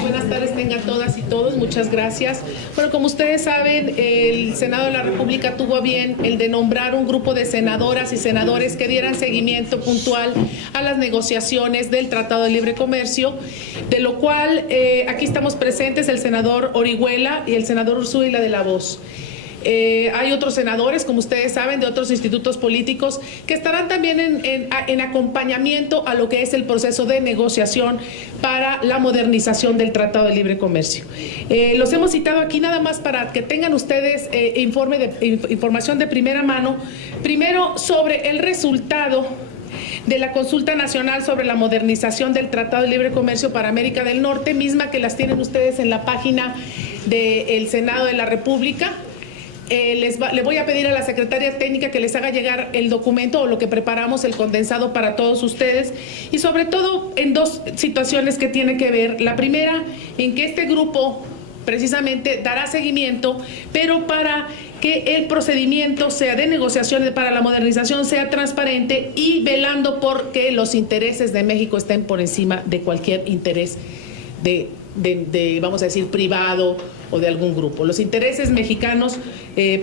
Buenas tardes tengan todas y todos, muchas gracias. Bueno, como ustedes saben, el Senado de la República tuvo a bien el de nombrar un grupo de senadoras y senadores que dieran seguimiento puntual a las negociaciones del Tratado de Libre Comercio, de lo cual aquí estamos presentes el senador Orihuela y el senador Urzúila de la Voz. Hay otros senadores, como ustedes saben, de otros institutos políticos que estarán también en acompañamiento a lo que es el proceso de negociación para la modernización del Tratado de Libre Comercio. Los hemos citado aquí nada más para que tengan ustedes información de primera mano, primero sobre el resultado de la consulta nacional sobre la modernización del Tratado de Libre Comercio para América del Norte, misma que las tienen ustedes en la página del Senado de la República. Le voy a pedir a la secretaria técnica que les haga llegar el documento o lo que preparamos, el condensado para todos ustedes, y sobre todo en dos situaciones que tiene que ver. La primera, en que este grupo precisamente dará seguimiento, pero para que el procedimiento sea de negociación para la modernización sea transparente y velando por que los intereses de México estén por encima de cualquier interés vamos a decir, privado o de algún grupo. Los intereses mexicanos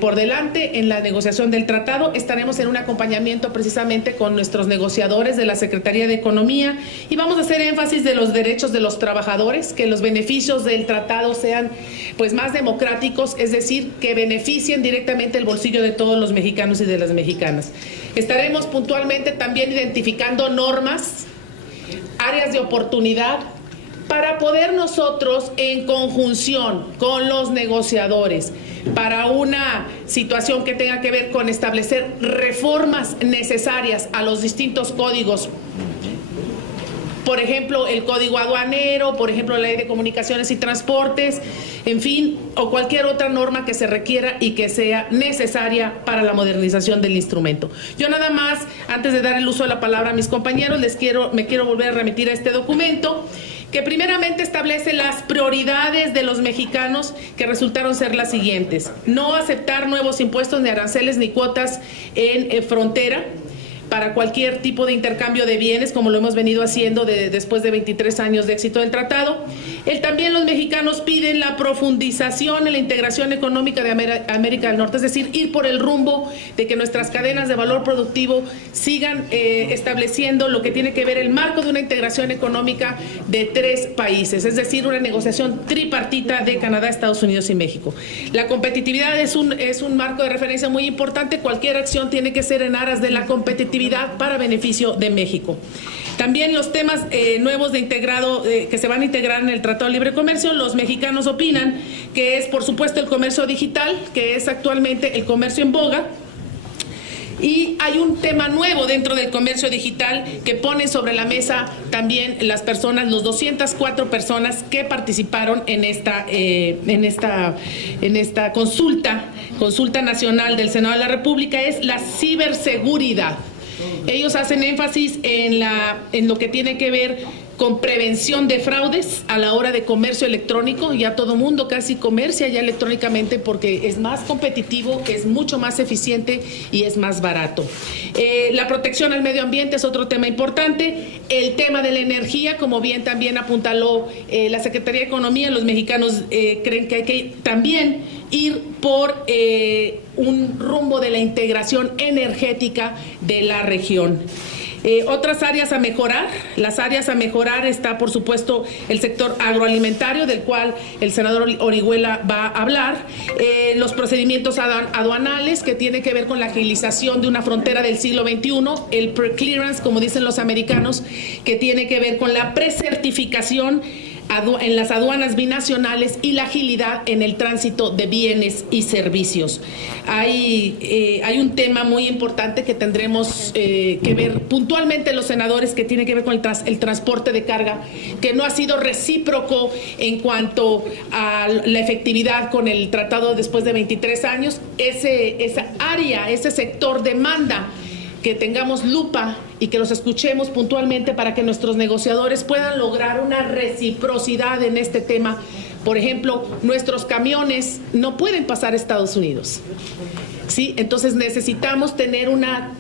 por delante en la negociación del tratado. Estaremos en un acompañamiento precisamente con nuestros negociadores de la Secretaría de Economía y vamos a hacer énfasis de los derechos de los trabajadores, que los beneficios del tratado sean pues más democráticos, es decir, que beneficien directamente el bolsillo de todos los mexicanos y de las mexicanas. Estaremos puntualmente también identificando normas, áreas de oportunidad, para poder nosotros, en conjunción con los negociadores, para una situación que tenga que ver con establecer reformas necesarias a los distintos códigos, por ejemplo, el Código Aduanero, por ejemplo, la Ley de Comunicaciones y Transportes, en fin, o cualquier otra norma que se requiera y que sea necesaria para la modernización del instrumento. Yo nada más, antes de dar el uso de la palabra a mis compañeros, me quiero volver a remitir a este documento, que primeramente establece las prioridades de los mexicanos, que resultaron ser las siguientes: no aceptar nuevos impuestos ni aranceles ni cuotas en frontera para cualquier tipo de intercambio de bienes, como lo hemos venido haciendo después de 23 años de éxito del tratado. También los mexicanos piden la profundización en la integración económica de América del Norte, es decir, ir por el rumbo de que nuestras cadenas de valor productivo sigan estableciendo lo que tiene que ver el marco de una integración económica de 3 países, es decir, una negociación tripartita de Canadá, Estados Unidos y México. La competitividad es un marco de referencia muy importante. Cualquier acción tiene que ser en aras de la competitividad para beneficio de México. También los temas nuevos que se van a integrar en el Tratado de Libre Comercio, los mexicanos opinan que es, por supuesto, el comercio digital, que es actualmente el comercio en boga. Y hay un tema nuevo dentro del comercio digital que pone sobre la mesa también las personas, los 204 personas que participaron en esta consulta nacional del Senado de la República, es la ciberseguridad. Ellos hacen énfasis en lo que tiene que ver con prevención de fraudes a la hora de comercio electrónico. Ya todo mundo casi comercia ya electrónicamente porque es más competitivo, es mucho más eficiente y es más barato. La protección al medio ambiente es otro tema importante. El tema de la energía, como bien también apuntaló la Secretaría de Economía, los mexicanos creen que hay que también ir por un rumbo de la integración energética de la región. Otras áreas a mejorar, las áreas a mejorar está, por supuesto, el sector agroalimentario, del cual el senador Orihuela va a hablar, los procedimientos aduanales, que tiene que ver con la agilización de una frontera del siglo XXI, el pre-clearance, como dicen los americanos, que tiene que ver con la precertificación en las aduanas binacionales y la agilidad en el tránsito de bienes y servicios. Hay un tema muy importante que tendremos que ver puntualmente los senadores, que tiene que ver con el transporte de carga, que no ha sido recíproco en cuanto a la efectividad con el tratado después de 23 años. Esa área, ese sector demanda que tengamos lupa y que los escuchemos puntualmente para que nuestros negociadores puedan lograr una reciprocidad en este tema. Por ejemplo, nuestros camiones no pueden pasar a Estados Unidos. ¿sí? Entonces necesitamos tener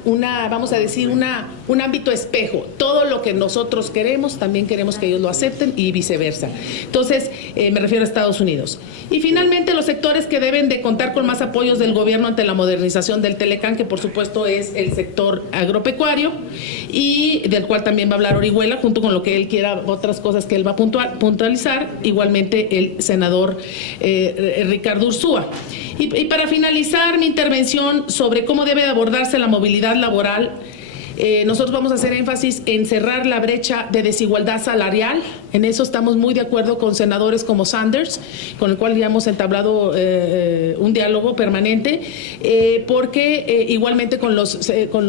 vamos a decir, un ámbito espejo. Todo lo que nosotros queremos, también queremos que ellos lo acepten y viceversa. Entonces, me refiero a Estados Unidos. Y finalmente, los sectores que deben de contar con más apoyos del gobierno ante la modernización del Telecán, que por supuesto es el sector agropecuario, y del cual también va a hablar Orihuela, junto con lo que él quiera, otras cosas que él va a puntualizar, igualmente el senador Ricardo Ursúa. Y para finalizar mi intervención sobre cómo debe abordarse la movilidad laboral, nosotros vamos a hacer énfasis en cerrar la brecha de desigualdad salarial. En eso estamos muy de acuerdo con senadores como Sanders, con el cual ya hemos entablado un diálogo permanente, porque igualmente con los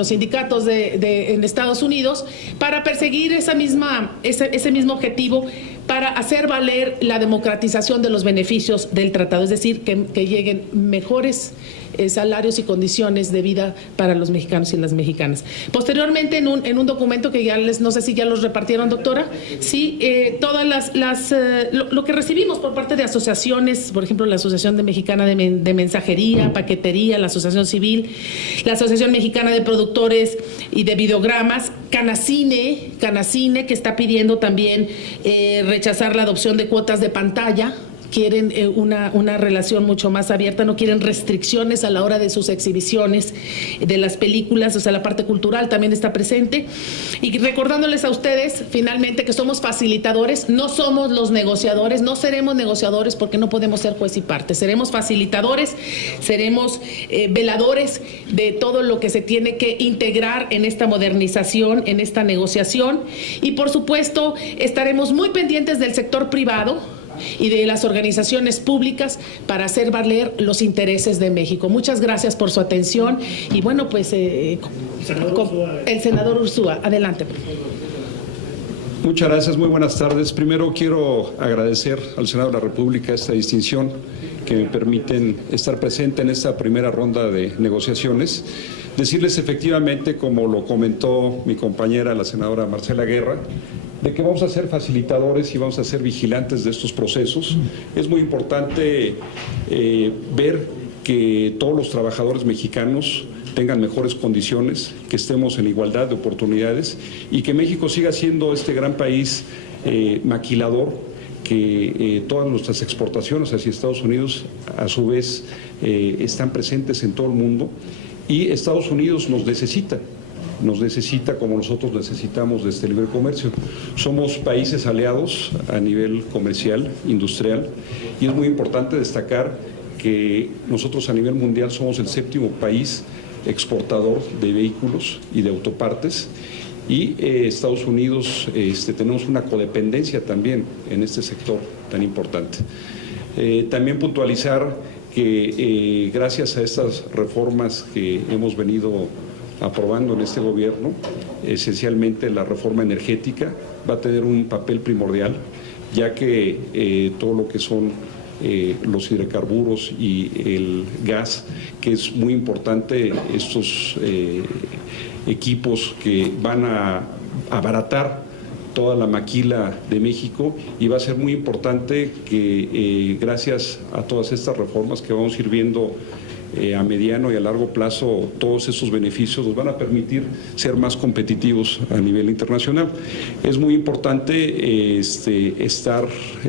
sindicatos en Estados Unidos, para perseguir ese mismo objetivo, para hacer valer la democratización de los beneficios del tratado, es decir, que lleguen mejores salarios y condiciones de vida para los mexicanos y las mexicanas. Posteriormente, en un documento que ya no sé si ya los repartieron, doctora, sí, todas lo que recibimos por parte de asociaciones, por ejemplo, la Asociación Mexicana de Mensajería, Paquetería, la Asociación Civil, la Asociación Mexicana de Productores y de Videogramas, Canacine, que está pidiendo también rechazar la adopción de cuotas de pantalla. Quieren una relación mucho más abierta, no quieren restricciones a la hora de sus exhibiciones de las películas, o sea, la parte cultural también está presente. Y recordándoles a ustedes, finalmente, que somos facilitadores, no somos los negociadores, no seremos negociadores porque no podemos ser juez y parte, seremos facilitadores, seremos veladores de todo lo que se tiene que integrar en esta modernización, en esta negociación, y por supuesto estaremos muy pendientes del sector privado y de las organizaciones públicas para hacer valer los intereses de México. Muchas gracias por su atención y bueno, pues el senador Ursúa, adelante. Muchas gracias, muy buenas tardes. Primero quiero agradecer al Senado de la República esta distinción que me permiten estar presente en esta primera ronda de negociaciones. Decirles efectivamente, como lo comentó mi compañera, la senadora Marcela Guerra, de que vamos a ser facilitadores y vamos a ser vigilantes de estos procesos. Es muy importante ver que todos los trabajadores mexicanos tengan mejores condiciones, que estemos en igualdad de oportunidades y que México siga siendo este gran país maquilador, que todas nuestras exportaciones hacia Estados Unidos a su vez están presentes en todo el mundo y Estados Unidos nos necesita como nosotros necesitamos de este libre comercio. Somos países aliados a nivel comercial, industrial, y es muy importante destacar que nosotros a nivel mundial somos el 7º país exportador de vehículos y de autopartes, y Estados Unidos tenemos una codependencia también en este sector tan importante. También puntualizar que gracias a estas reformas que hemos venido aprobando en este gobierno, esencialmente la reforma energética va a tener un papel primordial, ya que todo lo que son los hidrocarburos y el gas, que es muy importante, estos equipos que van a abaratar toda la maquila de México, y va a ser muy importante que gracias a todas estas reformas que vamos a ir viendo a mediano y a largo plazo, todos estos beneficios nos van a permitir ser más competitivos a nivel internacional. Es muy importante estar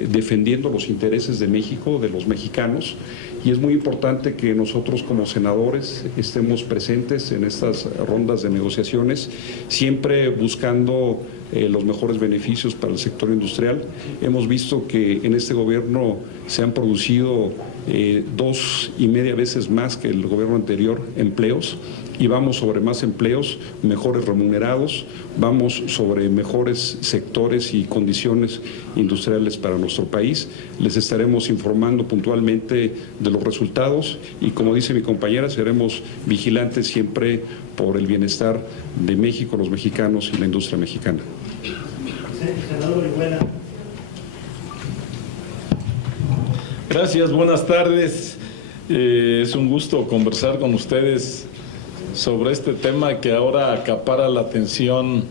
defendiendo los intereses de México, de los mexicanos, y es muy importante que nosotros como senadores estemos presentes en estas rondas de negociaciones, siempre buscando los mejores beneficios para el sector industrial. Hemos visto que en este gobierno se han producido 2,5 veces más que el gobierno anterior empleos, y vamos sobre más empleos, mejores remunerados, vamos sobre mejores sectores y condiciones industriales para nuestro país. Les estaremos informando puntualmente de los resultados y, como dice mi compañera, seremos vigilantes siempre por el bienestar de México, los mexicanos y la industria mexicana. Senador Orihuela. Gracias, buenas tardes. Es un gusto conversar con ustedes sobre este tema que ahora acapara la atención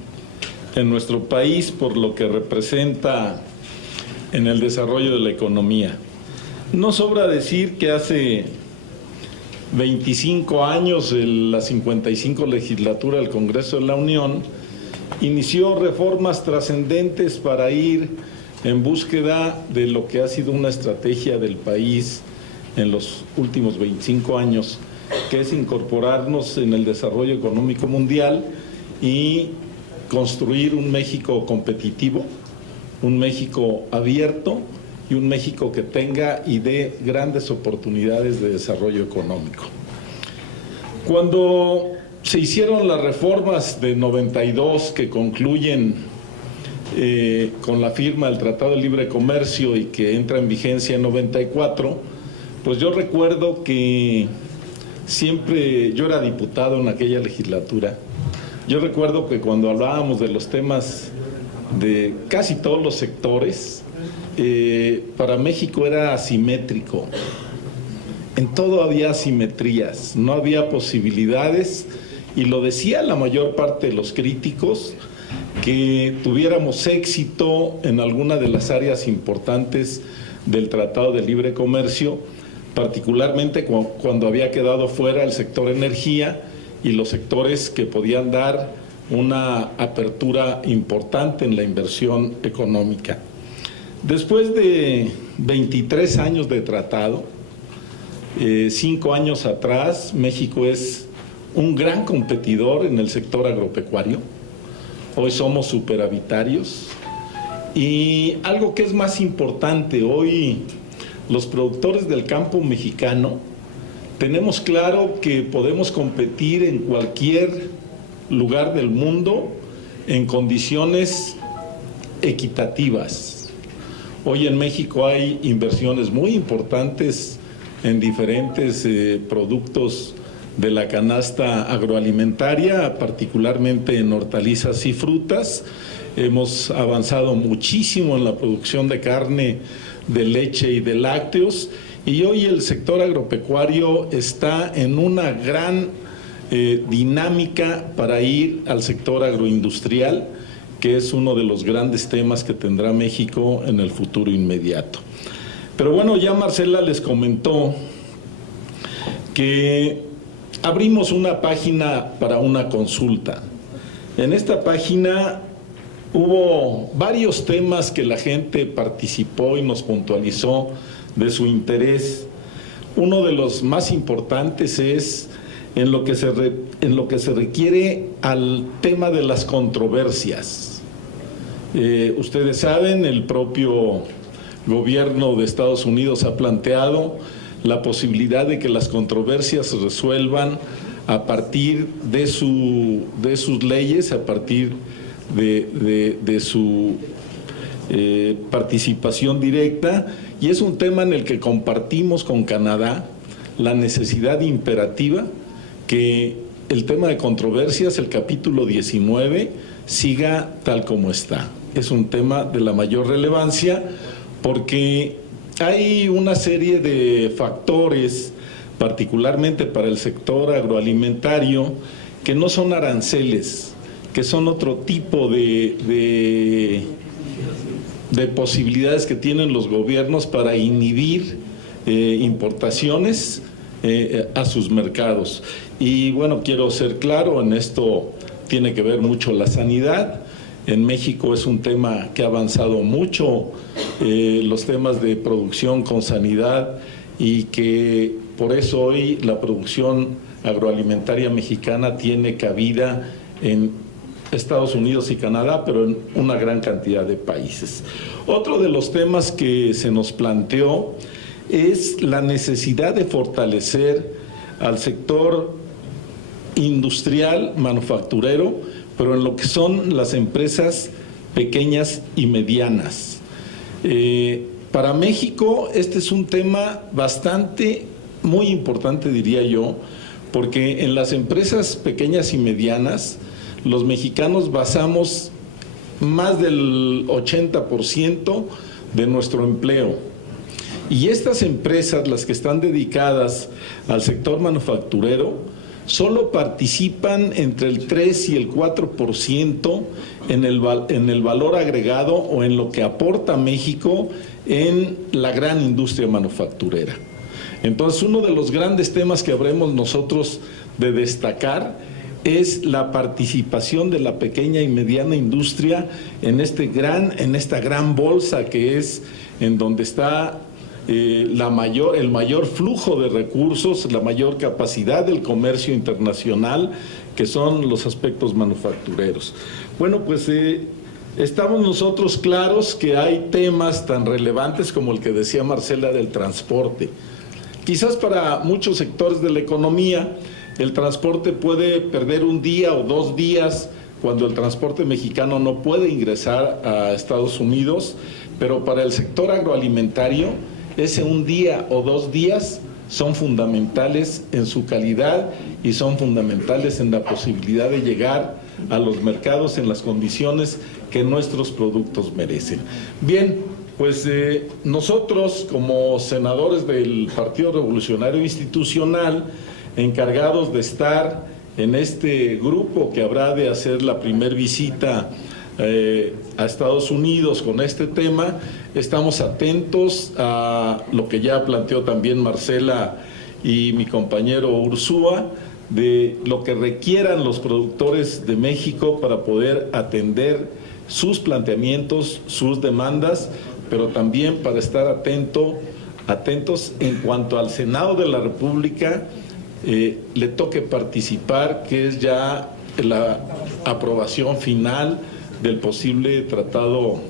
en nuestro país por lo que representa en el desarrollo de la economía. No sobra decir que hace 25 años, la 55 legislatura del Congreso de la Unión, inició reformas trascendentes para ir en búsqueda de lo que ha sido una estrategia del país en los últimos 25 años, que es incorporarnos en el desarrollo económico mundial y construir un México competitivo, un México abierto y un México que tenga y dé grandes oportunidades de desarrollo económico. Cuando se hicieron las reformas de 92 que concluyen con la firma del Tratado de Libre Comercio y que entra en vigencia en 94, pues yo recuerdo que siempre, yo era diputado en aquella legislatura, yo recuerdo que cuando hablábamos de los temas de casi todos los sectores, para México era asimétrico. En todo había asimetrías, no había posibilidades, y lo decía la mayor parte de los críticos, que tuviéramos éxito en alguna de las áreas importantes del Tratado de Libre Comercio, particularmente cuando había quedado fuera el sector energía y los sectores que podían dar una apertura importante en la inversión económica. Después de 23 años de tratado, 5 años atrás, México es un gran competidor en el sector agropecuario. Hoy somos superavitarios. Y algo que es más importante, hoy los productores del campo mexicano tenemos claro que podemos competir en cualquier lugar del mundo en condiciones equitativas. Hoy en México hay inversiones muy importantes en diferentes productos de la canasta agroalimentaria, particularmente en hortalizas y frutas. Hemos avanzado muchísimo en la producción de carne, de leche y de lácteos, y hoy el sector agropecuario está en una gran dinámica para ir al sector agroindustrial, que es uno de los grandes temas que tendrá México en el futuro inmediato. Pero bueno, ya Marcela les comentó que abrimos una página para una consulta. En esta página hubo varios temas que la gente participó y nos puntualizó de su interés. Uno de los más importantes es en lo que se requiere al tema de las controversias. Ustedes saben, el propio gobierno de Estados Unidos ha planteado la posibilidad de que las controversias se resuelvan a partir de sus leyes, a partir de su participación directa, y es un tema en el que compartimos con Canadá la necesidad imperativa que el tema de controversias, el capítulo 19, siga tal como está. Es un tema de la mayor relevancia porque hay una serie de factores, particularmente para el sector agroalimentario, que no son aranceles, que son otro tipo de posibilidades que tienen los gobiernos para inhibir importaciones a sus mercados. Y bueno, quiero ser claro, en esto tiene que ver mucho la sanidad. En México es un tema que ha avanzado mucho, los temas de producción con sanidad, y que por eso hoy la producción agroalimentaria mexicana tiene cabida en Estados Unidos y Canadá, pero en una gran cantidad de países. Otro de los temas que se nos planteó es la necesidad de fortalecer al sector industrial, manufacturero, pero en lo que son las empresas pequeñas y medianas. Para México este es un tema muy importante, diría yo, porque en las empresas pequeñas y medianas los mexicanos basamos más del 80% de nuestro empleo. Y estas empresas, las que están dedicadas al sector manufacturero, solo participan entre el 3 y el 4% en el valor agregado o en lo que aporta México en la gran industria manufacturera. Entonces, uno de los grandes temas que habremos nosotros de destacar es la participación de la pequeña y mediana industria en esta gran bolsa que es en donde está el mayor flujo de recursos, la mayor capacidad del comercio internacional, que son los aspectos manufactureros. Bueno, pues estamos nosotros claros que hay temas tan relevantes como el que decía Marcela del transporte. Quizás para muchos sectores de la economía, el transporte puede perder un día o 2 días cuando el transporte mexicano no puede ingresar a Estados Unidos, pero para el sector agroalimentario, ese un día o 2 días son fundamentales en su calidad y son fundamentales en la posibilidad de llegar a los mercados en las condiciones que nuestros productos merecen. Bien, pues nosotros como senadores del Partido Revolucionario Institucional, encargados de estar en este grupo que habrá de hacer la primer visita a Estados Unidos con este tema, estamos atentos a lo que ya planteó también Marcela y mi compañero Ursúa, de lo que requieran los productores de México para poder atender sus planteamientos, sus demandas, pero también para estar atentos en cuanto al Senado de la República le toque participar, que es ya la aprobación final del posible tratado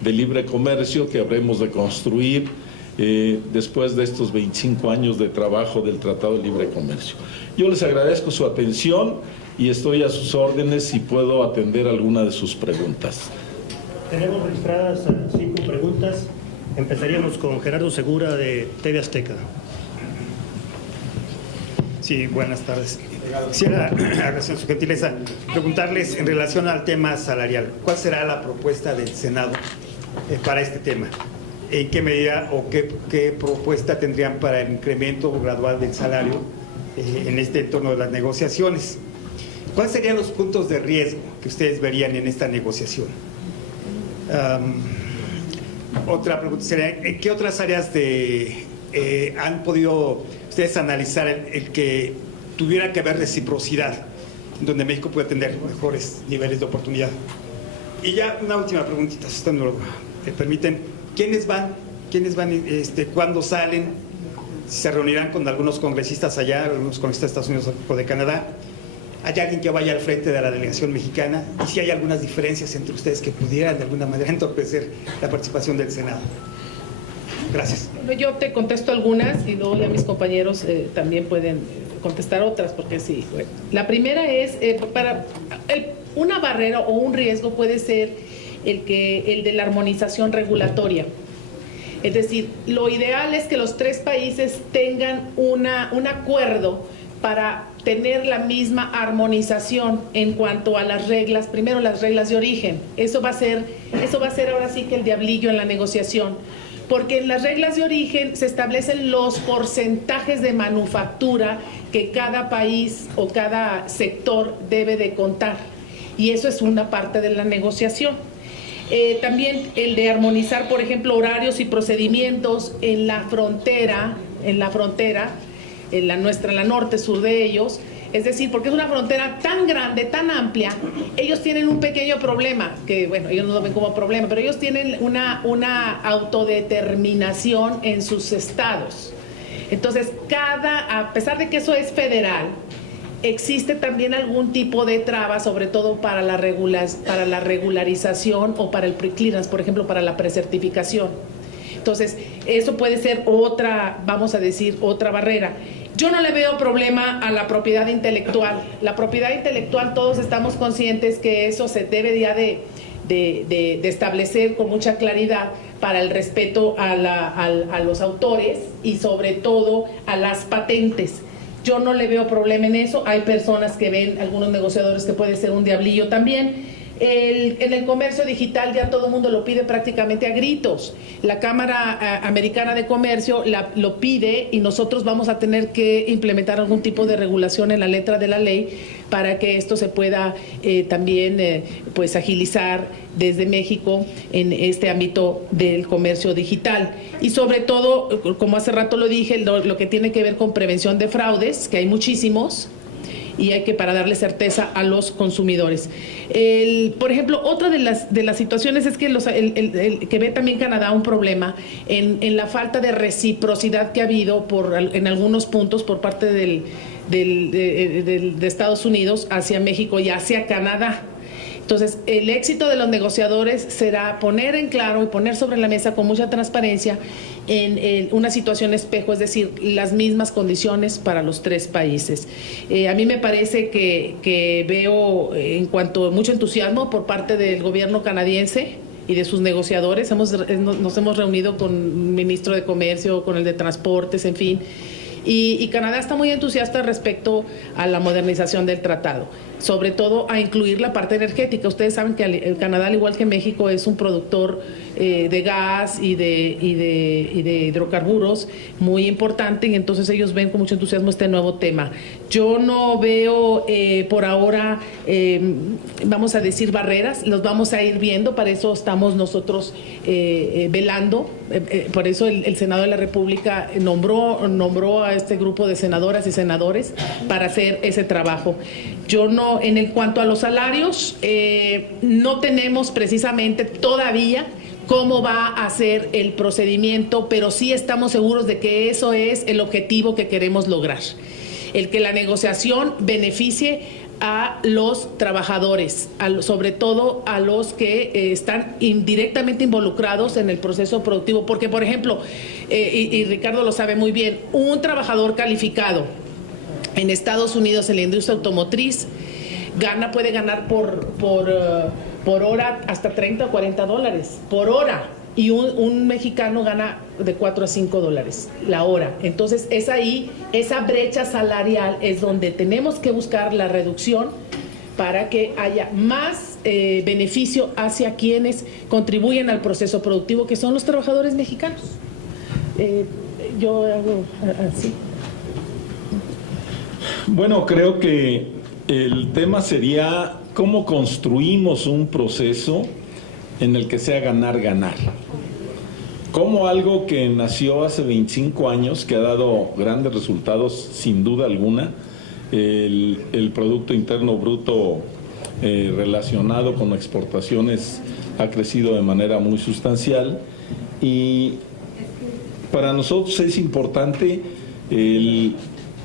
de libre comercio que habremos de construir después de estos 25 años de trabajo del Tratado de Libre Comercio. Yo les agradezco su atención y estoy a sus órdenes si puedo atender alguna de sus preguntas. Tenemos registradas 5 preguntas. Empezaríamos con Gerardo Segura de TV Azteca. Sí, buenas tardes. Quisiera, agradecer su gentileza, preguntarles en relación al tema salarial, ¿cuál será la propuesta del Senado para este tema? ¿En qué medida o qué propuesta tendrían para el incremento gradual del salario en este entorno de las negociaciones? ¿Cuáles serían los puntos de riesgo que ustedes verían en esta negociación? Otra pregunta sería, ¿en qué otras áreas han podido ustedes analizar el que tuviera que haber reciprocidad, donde México puede tener mejores niveles de oportunidad? Y ya una última preguntita, si ustedes me permiten. ¿Quiénes van? ¿Cuándo salen? ¿Se reunirán con algunos congresistas allá, algunos congresistas de Estados Unidos o de Canadá? ¿Hay alguien que vaya al frente de la delegación mexicana? ¿Y si hay algunas diferencias entre ustedes que pudieran de alguna manera entorpecer la participación del Senado? Gracias. Bueno, yo te contesto algunas y luego ya mis compañeros también pueden contestar otras, porque sí. Bueno, la primera es, una barrera o un riesgo puede ser el de la armonización regulatoria. Es decir, lo ideal es que los 3 países tengan un acuerdo para tener la misma armonización en cuanto a las reglas, primero las reglas de origen. Eso va a ser ahora sí que el diablillo en la negociación, porque en las reglas de origen se establecen los porcentajes de manufactura que cada país o cada sector debe de contar, y eso es una parte de la negociación. También el de armonizar, por ejemplo, horarios y procedimientos en la frontera, la nuestra, la norte, sur de ellos. Es decir, porque es una frontera tan grande, tan amplia, ellos tienen un pequeño problema, que bueno, ellos no lo ven como problema, pero ellos tienen una autodeterminación en sus estados. Entonces, a pesar de que eso es federal, existe también algún tipo de traba, sobre todo para la regularización o para el pre-clearance, por ejemplo, para la precertificación. Entonces, eso puede ser otra, vamos a decir, otra barrera. Yo no le veo problema a la propiedad intelectual. La propiedad intelectual, todos estamos conscientes que eso se debe ya de establecer con mucha claridad para el respeto a los autores y sobre todo a las patentes. Yo no le veo problema en eso. Hay personas que ven, algunos negociadores, que puede ser un diablillo también, En el comercio digital ya todo el mundo lo pide prácticamente a gritos. La Cámara Americana de Comercio lo pide y nosotros vamos a tener que implementar algún tipo de regulación en la letra de la ley para que esto se pueda también pues agilizar desde México en este ámbito del comercio digital. Y sobre todo, como hace rato lo dije, lo que tiene que ver con prevención de fraudes, que hay muchísimos, y hay que para darle certeza a los consumidores. Por ejemplo, otra de las situaciones es que que ve también Canadá un problema en la falta de reciprocidad que ha habido en algunos puntos por parte de Estados Unidos hacia México y hacia Canadá. Entonces, el éxito de los negociadores será poner en claro y poner sobre la mesa con mucha transparencia en una situación espejo, es decir, las mismas condiciones para los tres países. A mí me parece que veo en cuanto mucho entusiasmo por parte del gobierno canadiense y de sus negociadores. Nos hemos reunido con el ministro de Comercio, con el de Transportes, en fin. Y Canadá está muy entusiasta respecto a la modernización del tratado, sobre todo a incluir la parte energética. Ustedes saben que el Canadá, al igual que México, es un productor de gas y de hidrocarburos muy importante, y entonces ellos ven con mucho entusiasmo este nuevo tema. Yo no veo por ahora, vamos a decir, barreras, los vamos a ir viendo, para eso estamos nosotros velando. Por eso el Senado de la República nombró a este grupo de senadoras y senadores para hacer ese trabajo. Yo no, en cuanto a los salarios, no tenemos precisamente todavía cómo va a ser el procedimiento, pero sí estamos seguros de que eso es el objetivo que queremos lograr. El que la negociación beneficie a los trabajadores, sobre todo a los que están indirectamente involucrados en el proceso productivo, porque por ejemplo, y Ricardo lo sabe muy bien, un trabajador calificado en Estados Unidos en la industria automotriz puede ganar por hora hasta 30 o 40 dólares por hora, y un mexicano gana de 4 a 5 dólares la hora. Entonces es ahí, esa brecha salarial es donde tenemos que buscar la reducción para que haya más beneficio hacia quienes contribuyen al proceso productivo, que son los trabajadores mexicanos. Yo hago así. Bueno, creo que el tema sería cómo construimos un proceso en el que sea ganar-ganar. Como algo que nació hace 25 años, que ha dado grandes resultados sin duda alguna, el Producto Interno Bruto relacionado con exportaciones ha crecido de manera muy sustancial, y para nosotros es importante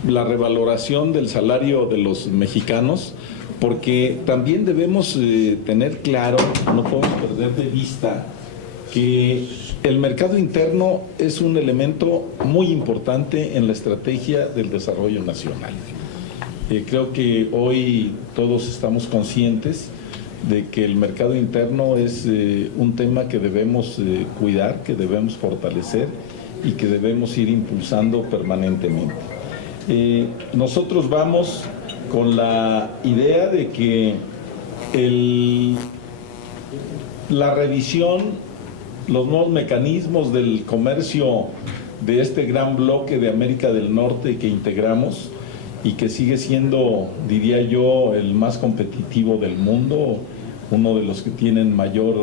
la revaloración del salario de los mexicanos, porque también debemos tener claro, no podemos perder de vista que el mercado interno es un elemento muy importante en la estrategia del desarrollo nacional. Creo que hoy todos estamos conscientes de que el mercado interno es un tema que debemos cuidar, que debemos fortalecer y que debemos ir impulsando permanentemente. Nosotros vamos con la idea de que la revisión, los nuevos mecanismos del comercio de este gran bloque de América del Norte que integramos y que sigue siendo, diría yo, el más competitivo del mundo, uno de los que tienen mayor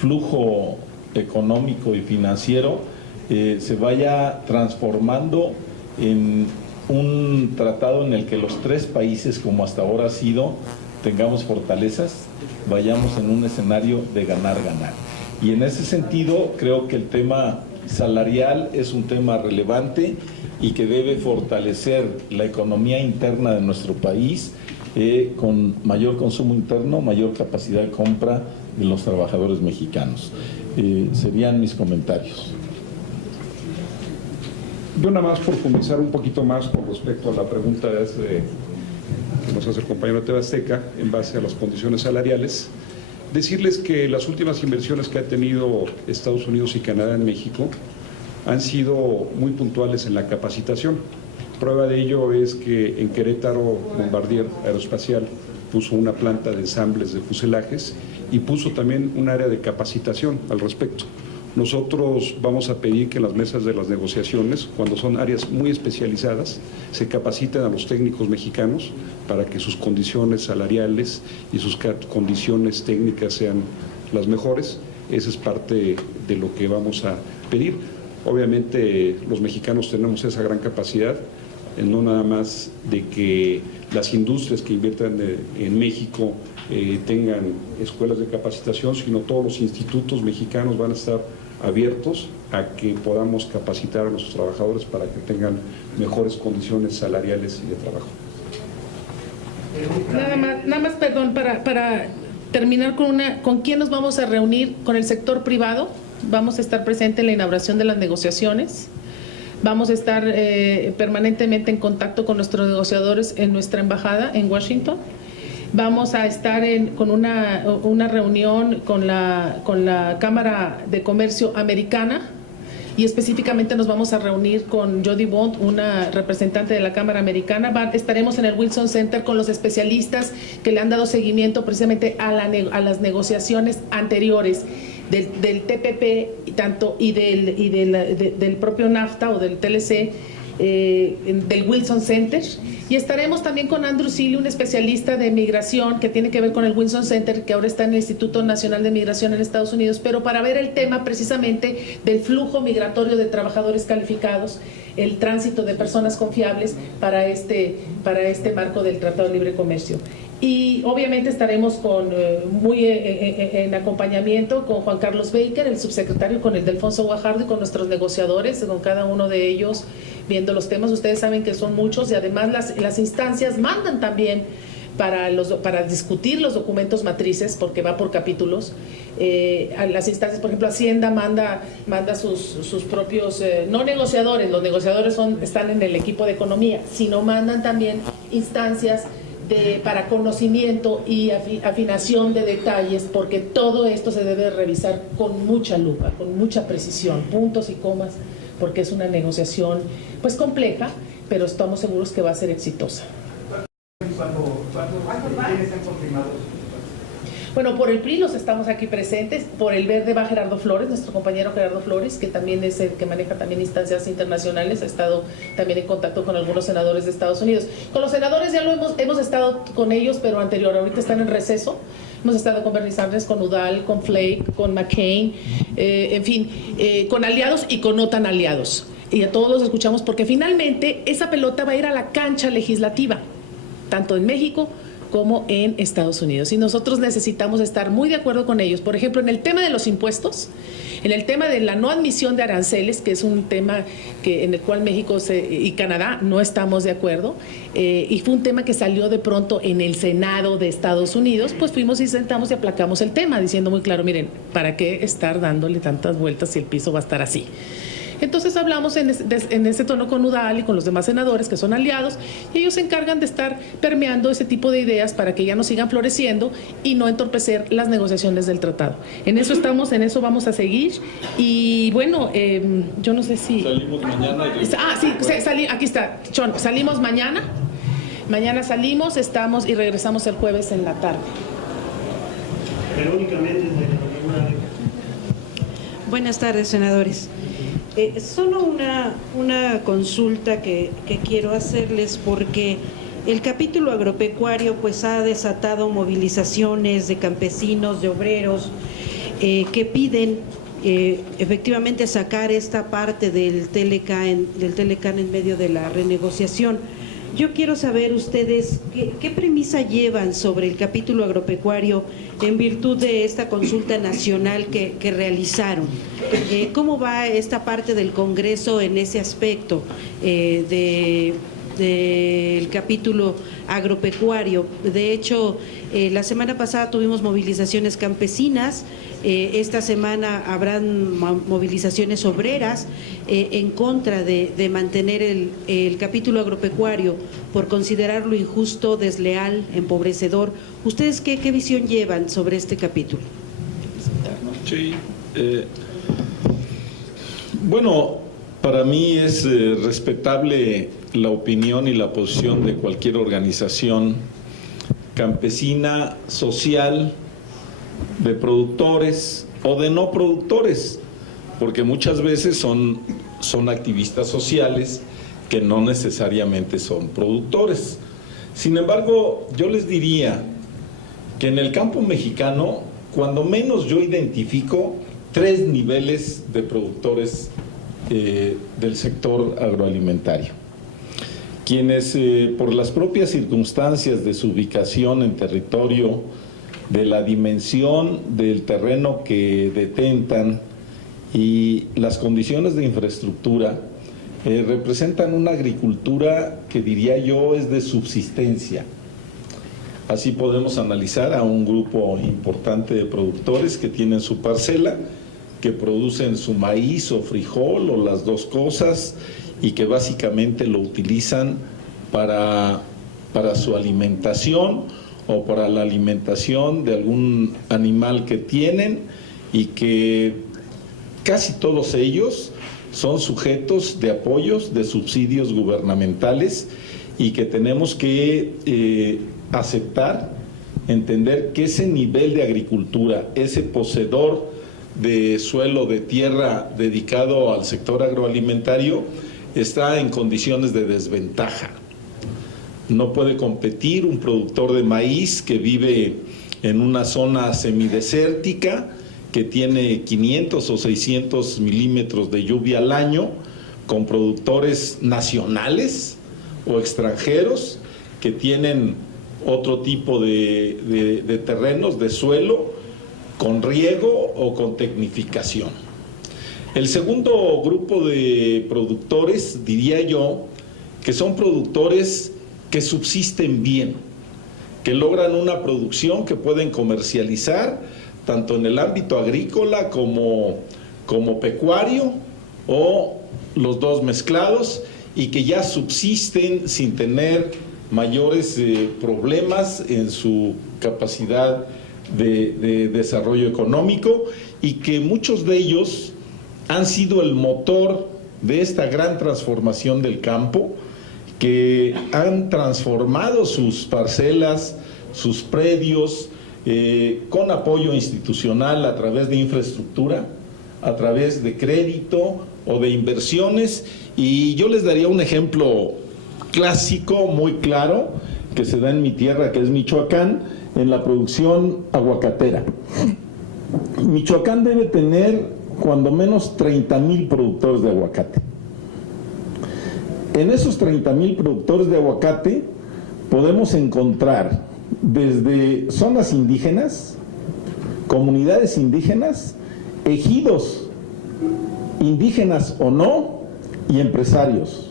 flujo económico y financiero, se vaya transformando en un tratado en el que los tres países, como hasta ahora ha sido, tengamos fortalezas, vayamos en un escenario de ganar-ganar. Y en ese sentido, creo que el tema salarial es un tema relevante y que debe fortalecer la economía interna de nuestro país con mayor consumo interno, mayor capacidad de compra de los trabajadores mexicanos. Serían mis comentarios. Yo nada más profundizar un poquito más con respecto a la pregunta que nos hace el compañero de TV Azteca en base a las condiciones salariales. Decirles que las últimas inversiones que ha tenido Estados Unidos y Canadá en México han sido muy puntuales en la capacitación. Prueba de ello es que en Querétaro, Bombardier Aeroespacial puso una planta de ensambles de fuselajes y puso también un área de capacitación al respecto. Nosotros vamos a pedir que en las mesas de las negociaciones, cuando son áreas muy especializadas, se capaciten a los técnicos mexicanos para que sus condiciones salariales y sus condiciones técnicas sean las mejores. Esa es parte de lo que vamos a pedir. Obviamente los mexicanos tenemos esa gran capacidad, no nada más de que las industrias que inviertan en México tengan escuelas de capacitación, sino todos los institutos mexicanos van a estar abiertos a que podamos capacitar a nuestros trabajadores para que tengan mejores condiciones salariales y de trabajo. Nada más, perdón, para terminar con quién nos vamos a reunir. Con el sector privado, vamos a estar presentes en la inauguración de las negociaciones. Vamos a estar permanentemente en contacto con nuestros negociadores en nuestra embajada en Washington. Vamos a estar con una reunión con la Cámara de Comercio Americana, y específicamente nos vamos a reunir con Jody Bond, una representante de la Cámara Americana. Estaremos en el Wilson Center con los especialistas que le han dado seguimiento precisamente a las negociaciones anteriores del TPP y del propio NAFTA o del TLC, del Wilson Center. Y estaremos también con Andrew Seeley, un especialista de migración que tiene que ver con el Wilson Center, que ahora está en el Instituto Nacional de Migración en Estados Unidos, pero para ver el tema precisamente del flujo migratorio de trabajadores calificados, el tránsito de personas confiables para este marco del Tratado de Libre Comercio. Y obviamente estaremos en acompañamiento con Juan Carlos Baker, el subsecretario, con el Delfonso Guajardo y con nuestros negociadores, con cada uno de ellos viendo los temas. Ustedes saben que son muchos y además las instancias mandan también para discutir los documentos matrices, porque va por capítulos. A las instancias, por ejemplo, Hacienda manda sus propios, no negociadores, los negociadores están en el equipo de economía, sino mandan también instancias para conocimiento y afinación de detalles, porque todo esto se debe revisar con mucha lupa, con mucha precisión, puntos y comas, porque es una negociación pues compleja, pero estamos seguros que va a ser exitosa. ¿Quiénes han confirmado? Bueno, por el PRI los estamos aquí presentes, por el Verde va Gerardo Flores, nuestro compañero Gerardo Flores, que también es el que maneja también instancias internacionales, ha estado también en contacto con algunos senadores de Estados Unidos. Con los senadores ya hemos estado con ellos, pero ahorita están en receso. Hemos estado con Bernie Sanders, con Udall, con Flake, con McCain, en fin, con aliados y con no tan aliados. Y a todos los escuchamos porque finalmente esa pelota va a ir a la cancha legislativa, tanto en México como en Estados Unidos. Y nosotros necesitamos estar muy de acuerdo con ellos. Por ejemplo, en el tema de los impuestos, en el tema de la no admisión de aranceles, que es un tema en el cual México y Canadá no estamos de acuerdo, y fue un tema que salió de pronto en el Senado de Estados Unidos, pues fuimos y sentamos y aplacamos el tema, diciendo muy claro, miren, ¿para qué estar dándole tantas vueltas si el piso va a estar así? Entonces hablamos en ese tono con Udall y con los demás senadores que son aliados, y ellos se encargan de estar permeando ese tipo de ideas para que ya no sigan floreciendo y no entorpecer las negociaciones del tratado. En eso estamos, en eso vamos a seguir. Y bueno, yo no sé si... Salimos mañana. Aquí está, Chon, salimos mañana. Mañana salimos, estamos y regresamos el jueves en la tarde. Verónica Méndez, de la Tribuna. Buenas tardes, senadores. Solo una consulta que quiero hacerles, porque el capítulo agropecuario pues ha desatado movilizaciones de campesinos, de obreros, que piden efectivamente sacar esta parte del Telecan en medio de la renegociación. Yo quiero saber ustedes qué premisa llevan sobre el capítulo agropecuario en virtud de esta consulta nacional que realizaron. ¿Cómo va esta parte del Congreso en ese aspecto del capítulo agropecuario? De hecho, la semana pasada tuvimos movilizaciones campesinas, esta semana habrán movilizaciones obreras en contra de mantener el capítulo agropecuario por considerarlo injusto, desleal, empobrecedor. ¿Ustedes qué visión llevan sobre este capítulo? Sí. Bueno, para mí es respetable la opinión y la posición de cualquier organización campesina, social, de productores o de no productores, porque muchas veces son activistas sociales que no necesariamente son productores. Sin embargo, yo les diría que en el campo mexicano, cuando menos yo identifico 3 niveles de productores del sector agroalimentario. Quienes por las propias circunstancias de su ubicación en territorio, de la dimensión del terreno que detentan y las condiciones de infraestructura, representan una agricultura que diría yo es de subsistencia. Así podemos analizar a un grupo importante de productores que tienen su parcela, que producen su maíz o frijol o las dos cosas y que básicamente lo utilizan para su alimentación o para la alimentación de algún animal que tienen, y que casi todos ellos son sujetos de apoyos, de subsidios gubernamentales, y que tenemos que aceptar, entender que ese nivel de agricultura, ese poseedor de suelo, de tierra dedicado al sector agroalimentario, está en condiciones de desventaja. No puede competir un productor de maíz que vive en una zona semidesértica, que tiene 500 o 600 milímetros de lluvia al año, con productores nacionales o extranjeros que tienen otro tipo de terrenos, de suelo, con riego o con tecnificación. El segundo grupo de productores, diría yo, que son productores que subsisten bien, que logran una producción que pueden comercializar tanto en el ámbito agrícola como pecuario, o los dos mezclados, y que ya subsisten sin tener mayores problemas en su capacidad de desarrollo económico, y que muchos de ellos han sido el motor de esta gran transformación del campo, que han transformado sus parcelas, sus predios, con apoyo institucional a través de infraestructura, a través de crédito o de inversiones. Y yo les daría un ejemplo clásico, muy claro, que se da en mi tierra, que es Michoacán, en la producción aguacatera. Michoacán debe tener cuando menos 30,000 productores de aguacate. En esos 30,000 productores de aguacate podemos encontrar desde zonas indígenas, comunidades indígenas, ejidos indígenas o no, y empresarios.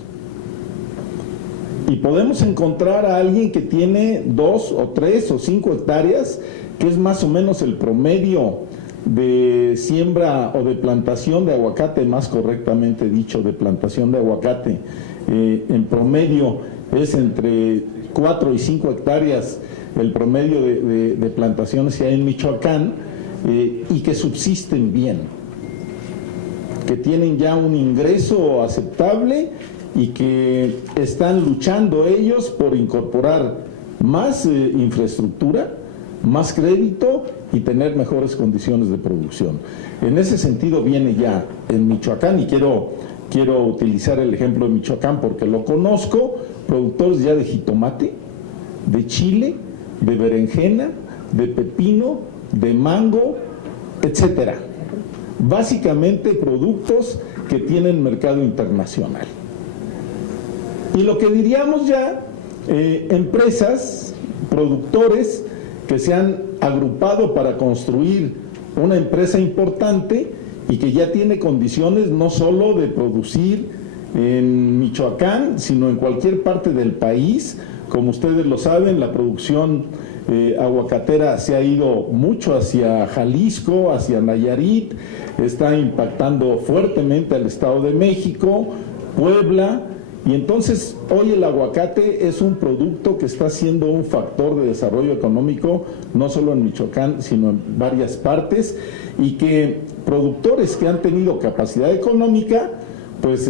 Y podemos encontrar a alguien que tiene 2 o 3 o 5 hectáreas, que es más o menos el promedio de siembra o de plantación de aguacate, más correctamente dicho, de plantación de aguacate. En promedio es entre 4 y 5 hectáreas el promedio de plantaciones que hay en Michoacán, y que subsisten bien, que tienen ya un ingreso aceptable y que están luchando ellos por incorporar más infraestructura, más crédito y tener mejores condiciones de producción. En ese sentido viene ya en Michoacán, y quiero utilizar el ejemplo de Michoacán porque lo conozco, productores ya de jitomate, de chile, de berenjena, de pepino, de mango, etcétera. Básicamente productos que tienen mercado internacional. Y lo que diríamos ya, empresas, productores que se han agrupado para construir una empresa importante y que ya tiene condiciones no solo de producir en Michoacán, sino en cualquier parte del país. Como ustedes lo saben, la producción aguacatera se ha ido mucho hacia Jalisco, hacia Nayarit, está impactando fuertemente al Estado de México, Puebla, y entonces hoy el aguacate es un producto que está siendo un factor de desarrollo económico, no solo en Michoacán, sino en varias partes, y que productores que han tenido capacidad económica, pues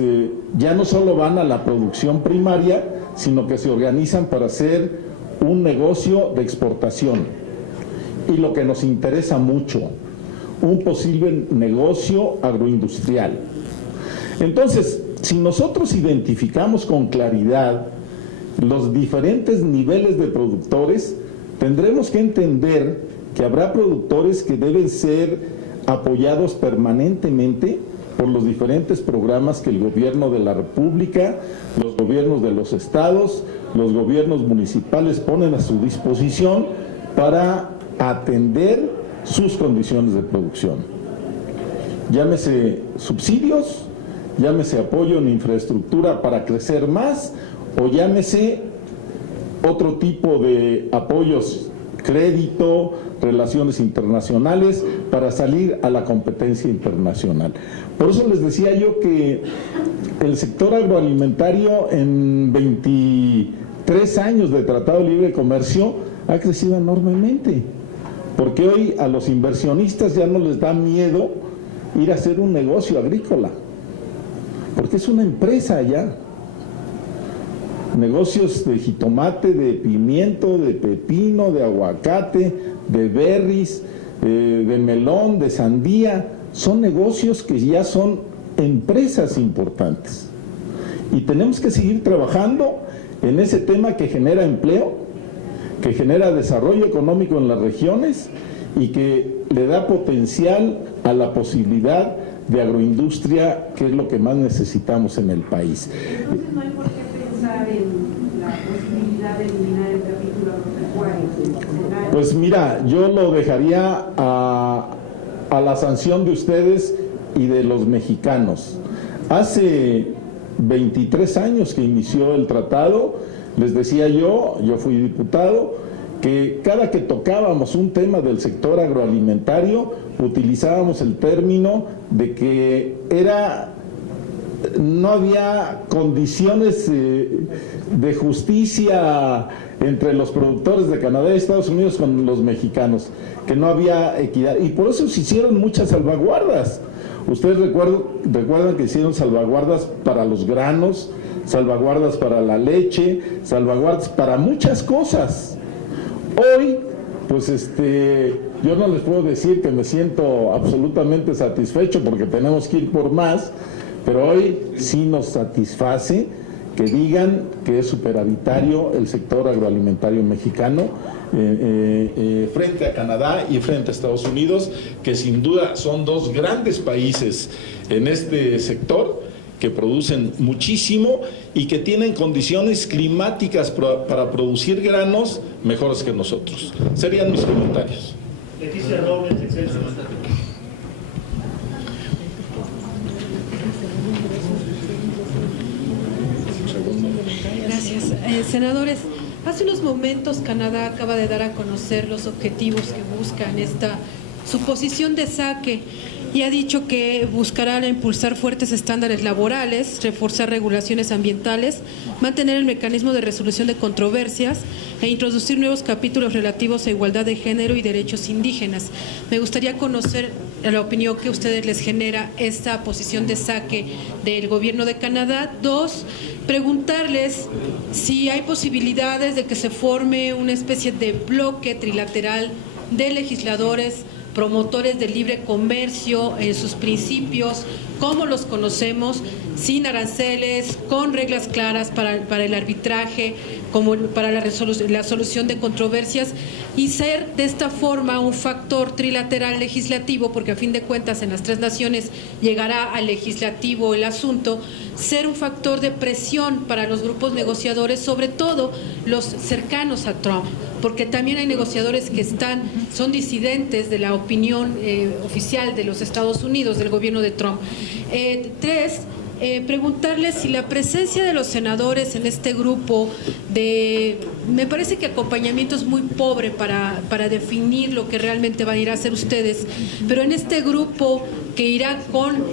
ya no solo van a la producción primaria, sino que se organizan para hacer un negocio de exportación y lo que nos interesa mucho, un posible negocio agroindustrial. Entonces, si nosotros identificamos con claridad los diferentes niveles de productores, tendremos que entender que habrá productores que deben ser apoyados permanentemente por los diferentes programas que el gobierno de la República, los gobiernos de los estados, los gobiernos municipales ponen a su disposición para atender sus condiciones de producción. Llámese subsidios, llámese apoyo en infraestructura para crecer más, o llámese otro tipo de apoyos, crédito, relaciones internacionales, para salir a la competencia internacional. Por eso les decía yo que el sector agroalimentario en 23 años de Tratado de Libre Comercio ha crecido enormemente, porque hoy a los inversionistas ya no les da miedo ir a hacer un negocio agrícola, porque es una empresa ya. Negocios de jitomate, de pimiento, de pepino, de aguacate, de berries, de melón, de sandía, son negocios que ya son empresas importantes. Y tenemos que seguir trabajando en ese tema que genera empleo, que genera desarrollo económico en las regiones y que le da potencial a la posibilidad de agroindustria, que es lo que más necesitamos en el país. Entonces no hay por qué pensar en la posibilidad de eliminar el capítulo agropecuario. Pues mira, yo lo dejaría a la sanción de ustedes y de los mexicanos. Hace 23 años que inició el tratado, les decía yo fui diputado, que cada que tocábamos un tema del sector agroalimentario, utilizábamos el término de que no había condiciones de justicia entre los productores de Canadá y Estados Unidos con los mexicanos, que no había equidad, y por eso se hicieron muchas salvaguardas. Ustedes recuerdan que hicieron salvaguardas para los granos, salvaguardas para la leche, salvaguardas para muchas cosas. Hoy, pues yo no les puedo decir que me siento absolutamente satisfecho porque tenemos que ir por más, pero hoy sí nos satisface que digan que es superavitario el sector agroalimentario mexicano frente a Canadá y frente a Estados Unidos, que sin duda son dos grandes países en este sector, que producen muchísimo y que tienen condiciones climáticas para producir granos mejores que nosotros. Serían mis comentarios. Leticia Robles, Excelsior. Gracias. Senadores, hace unos momentos Canadá acaba de dar a conocer los objetivos que buscan su posición de saque, y ha dicho que buscará impulsar fuertes estándares laborales, reforzar regulaciones ambientales, mantener el mecanismo de resolución de controversias e introducir nuevos capítulos relativos a igualdad de género y derechos indígenas. Me gustaría conocer la opinión que a ustedes les genera esta posición de saque del gobierno de Canadá. Dos, preguntarles si hay posibilidades de que se forme una especie de bloque trilateral de legisladores promotores del libre comercio en sus principios, como los conocemos, sin aranceles, con reglas claras para el arbitraje, como para la solución de controversias, y ser de esta forma un factor trilateral legislativo, porque a fin de cuentas en las tres naciones llegará al legislativo el asunto, ser un factor de presión para los grupos negociadores, sobre todo los cercanos a Trump, porque también hay negociadores que son disidentes de la opinión oficial de los Estados Unidos, del gobierno de Trump. Tres, preguntarles si la presencia de los senadores en este grupo me parece que acompañamiento es muy pobre para definir lo que realmente van a ir a hacer ustedes, pero en este grupo que irá con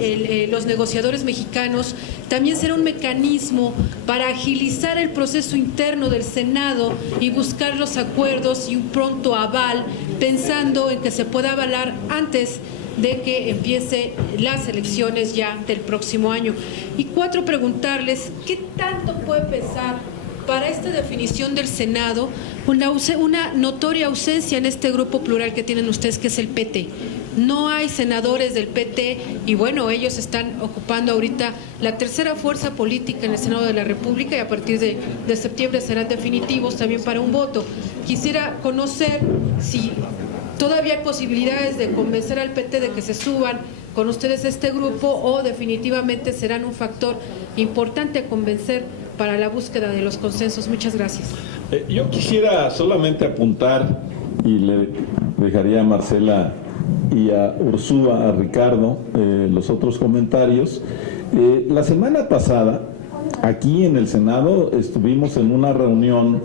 los negociadores mexicanos, también será un mecanismo para agilizar el proceso interno del Senado y buscar los acuerdos y un pronto aval, pensando en que se pueda avalar antes de que empiece las elecciones ya del próximo año. Y cuatro, preguntarles qué tanto puede pesar para esta definición del Senado, una notoria ausencia en este grupo plural que tienen ustedes, que es el PT. No hay senadores del PT y bueno, ellos están ocupando ahorita la tercera fuerza política en el Senado de la República y a partir de septiembre serán definitivos también para un voto. Quisiera conocer si todavía hay posibilidades de convencer al PT de que se suban con ustedes a este grupo o definitivamente serán un factor importante a convencer para la búsqueda de los consensos. Muchas gracias. Yo quisiera solamente apuntar, y le dejaría a Marcela y a Ursúa, a Ricardo, los otros comentarios. La semana pasada, aquí en el Senado, estuvimos en una reunión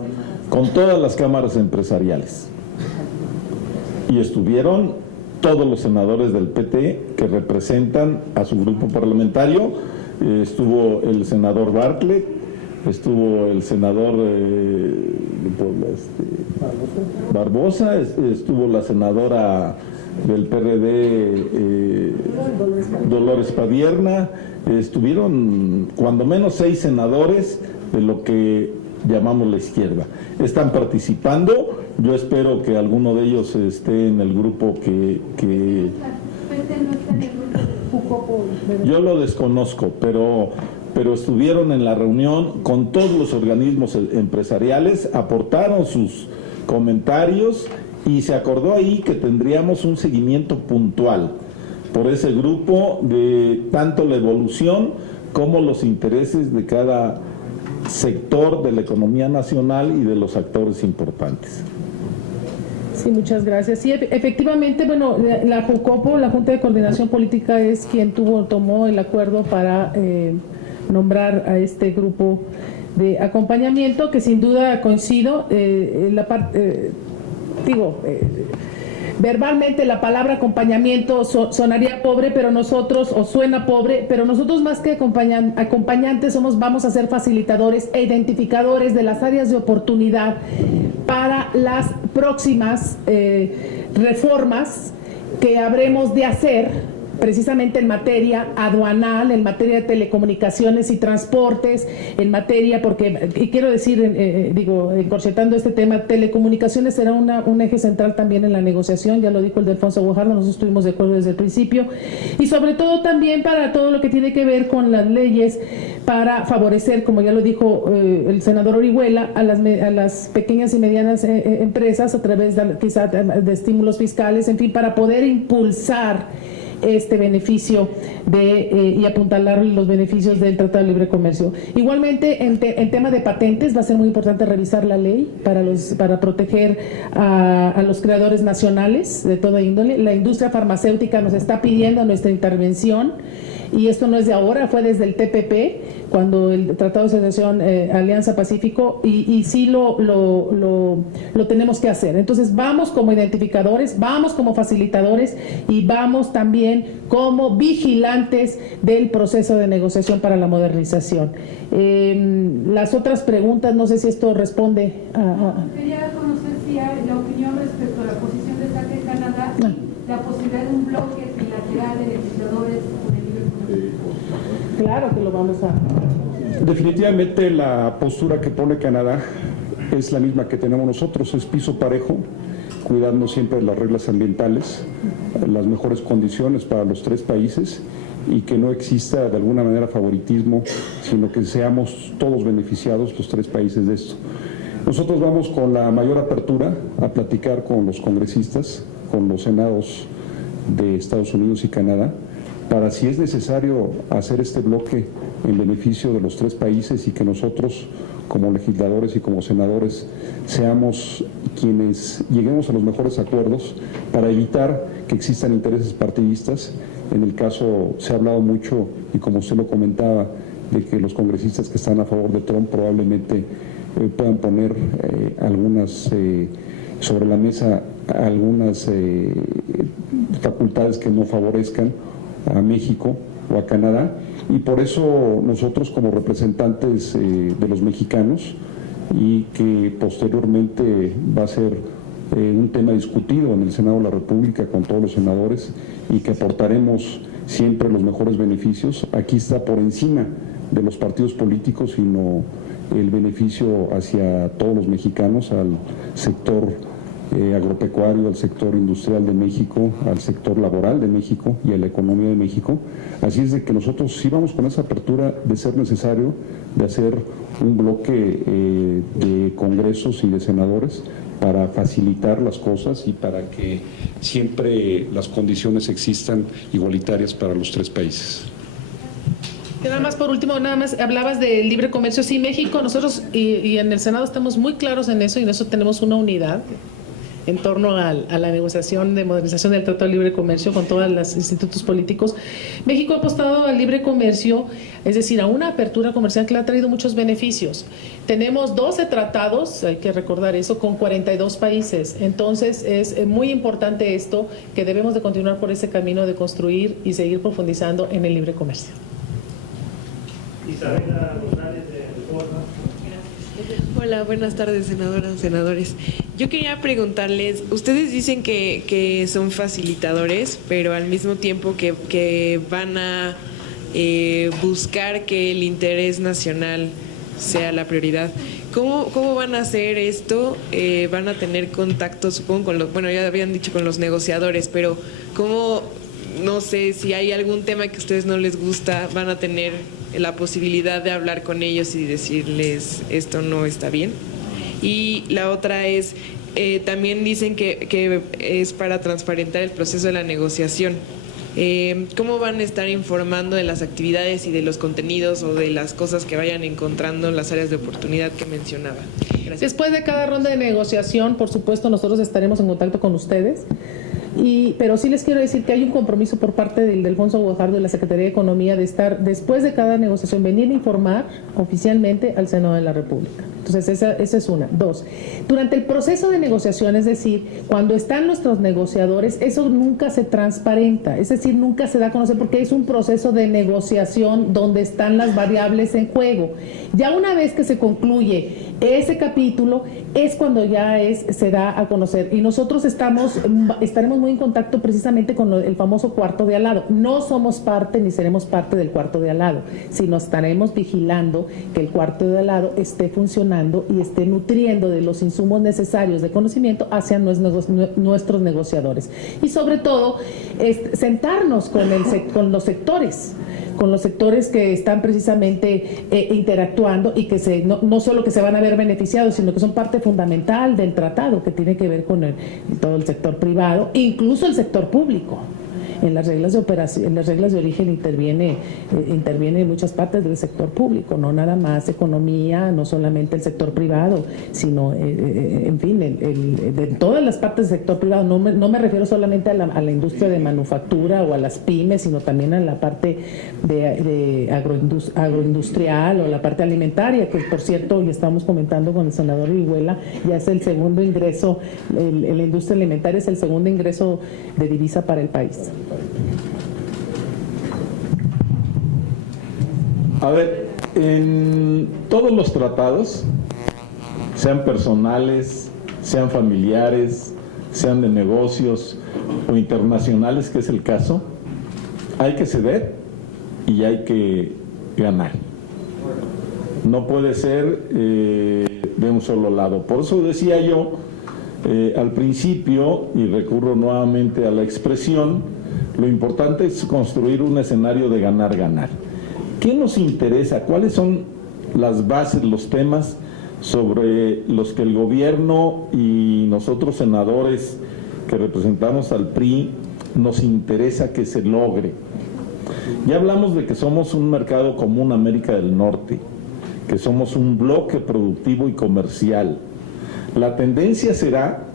con todas las cámaras empresariales. Y estuvieron todos los senadores del PT que representan a su grupo parlamentario. Estuvo el senador Bartlett, estuvo el senador Barbosa, estuvo la senadora del PRD Dolores Padierna, estuvieron cuando menos 6 senadores de lo que llamamos la izquierda. Están participando, yo espero que alguno de ellos esté en el grupo que yo lo desconozco, pero estuvieron en la reunión con todos los organismos empresariales, aportaron sus comentarios y se acordó ahí que tendríamos un seguimiento puntual por ese grupo de tanto la evolución como los intereses de cada sector de la economía nacional y de los actores importantes. Sí, muchas gracias. Sí, efectivamente, bueno, la JUCOPO, la Junta de Coordinación Política, es quien tomó el acuerdo para nombrar a este grupo de acompañamiento, que sin duda coincido, verbalmente la palabra acompañamiento sonaría pobre, pero nosotros, o suena pobre, pero nosotros más que acompañantes vamos a ser facilitadores e identificadores de las áreas de oportunidad para las próximas reformas que habremos de hacer precisamente en materia aduanal, en materia de telecomunicaciones y transportes, en materia, y quiero decir, encorsetando este tema, telecomunicaciones será un eje central también en la negociación, ya lo dijo el de Alfonso Guajardo, nosotros estuvimos de acuerdo desde el principio, y sobre todo también para todo lo que tiene que ver con las leyes para favorecer, como ya lo dijo el senador Orihuela, a las pequeñas y medianas empresas a través quizá de estímulos fiscales, en fin, para poder impulsar este beneficio y apuntalar los beneficios del Tratado de Libre Comercio. Igualmente, en tema de patentes, va a ser muy importante revisar la ley para proteger a los creadores nacionales de toda índole. La industria farmacéutica nos está pidiendo nuestra intervención, y esto no es de ahora, fue desde el TPP, cuando el Tratado de Asociación Alianza Pacífico, y sí lo tenemos que hacer. Entonces vamos como identificadores, vamos como facilitadores y vamos también como vigilantes del proceso de negociación para la modernización. Las otras preguntas, no sé si esto responde a... Quería conocer si hay la opinión respecto a la posición de SACE en Canadá y la posibilidad de un bloque bilateral de legisladores con el libre comercio. Claro que lo vamos a... Definitivamente la postura que pone Canadá es la misma que tenemos nosotros, es piso parejo, cuidando siempre de las reglas ambientales, las mejores condiciones para los 3 países, y que no exista de alguna manera favoritismo, sino que seamos todos beneficiados los 3 países de esto. Nosotros vamos con la mayor apertura a platicar con los congresistas, con los senados de Estados Unidos y Canadá, para, si es necesario, hacer este bloque en beneficio de los 3 países, y que nosotros, como legisladores y como senadores, seamos quienes lleguemos a los mejores acuerdos para evitar que existan intereses partidistas. En el caso, se ha hablado mucho, y como usted lo comentaba, de que los congresistas que están a favor de Trump probablemente puedan poner sobre la mesa algunas facultades que no favorezcan a México o a Canadá, y por eso nosotros, como representantes de los mexicanos, y que posteriormente va a ser un tema discutido en el Senado de la República con todos los senadores, y que aportaremos siempre los mejores beneficios, aquí está por encima de los partidos políticos, sino el beneficio hacia todos los mexicanos, al sector agropecuario, al sector industrial de México, al sector laboral de México y a la economía de México. Así es de que nosotros sí vamos con esa apertura de ser necesario de hacer un bloque de congresos y de senadores para facilitar las cosas y para que siempre las condiciones existan igualitarias para los tres países. Nada más por último, nada más hablabas del libre comercio. Sí, México, nosotros y en el Senado estamos muy claros en eso y en eso tenemos una unidad en torno a la negociación de modernización del Tratado de Libre Comercio con todos los institutos políticos. México ha apostado al libre comercio, es decir, a una apertura comercial que le ha traído muchos beneficios. Tenemos 12 tratados, hay que recordar eso, con 42 países. Entonces es muy importante esto, que debemos de continuar por ese camino de construir y seguir profundizando en el libre comercio. Isabela González de Reforma. Hola, buenas tardes, senadoras, senadores. Yo quería preguntarles, ustedes dicen que son facilitadores, pero al mismo tiempo que van a buscar que el interés nacional sea la prioridad. ¿Cómo van a hacer esto? ¿Van a tener contacto, supongo, con los, bueno, ya habían dicho con los negociadores, pero cómo, no sé, si hay algún tema que a ustedes no les gusta, van a tener la posibilidad de hablar con ellos y decirles esto no está bien? Y la otra es, también dicen que es para transparentar el proceso de la negociación. ¿Cómo van a estar informando de las actividades y de los contenidos o de las cosas que vayan encontrando en las áreas de oportunidad que mencionaba? Gracias. Después de cada ronda de negociación, por supuesto, nosotros estaremos en contacto con ustedes. Pero sí les quiero decir que hay un compromiso por parte del Alfonso Guajardo y la Secretaría de Economía de estar, después de cada negociación, venir a informar oficialmente al Senado de la República. Entonces, esa es una. Dos, durante el proceso de negociación, es decir, cuando están nuestros negociadores, eso nunca se transparenta, es decir, nunca se da a conocer porque es un proceso de negociación donde están las variables en juego. Ya una vez que se concluye ese capítulo, es cuando ya se da a conocer. Y nosotros estaremos muy en contacto precisamente con el famoso cuarto de al lado. No somos parte ni seremos parte del cuarto de al lado, sino estaremos vigilando que el cuarto de al lado esté funcionando y esté nutriendo de los insumos necesarios de conocimiento hacia nuestros negociadores. Y sobre todo, sentarnos con los sectores que están precisamente interactuando y que no solo que se van a ver beneficiados, sino que son parte fundamental del tratado que tiene que ver con todo el sector privado, incluso el sector público. En las reglas de operación, en las reglas de origen interviene muchas partes del sector público, no nada más economía, no solamente el sector privado, sino en fin, de todas las partes del sector privado. No me refiero solamente a la industria de manufactura o a las pymes, sino también a la parte de agroindustrial o la parte alimentaria, que por cierto, y estamos comentando con el senador Orihuela, ya es el segundo ingreso, la industria alimentaria es el segundo ingreso de divisa para el país. A ver, en todos los tratados, sean personales, sean familiares, sean de negocios o internacionales, que es el caso, hay que ceder y hay que ganar. No puede ser de un solo lado. Por eso decía yo al principio, y recurro nuevamente a la expresión, lo importante es construir un escenario de ganar-ganar. ¿Qué nos interesa? ¿Cuáles son las bases, los temas sobre los que el gobierno y nosotros senadores que representamos al PRI nos interesa que se logre? Ya hablamos de que somos un mercado común América del Norte, que somos un bloque productivo y comercial. La tendencia será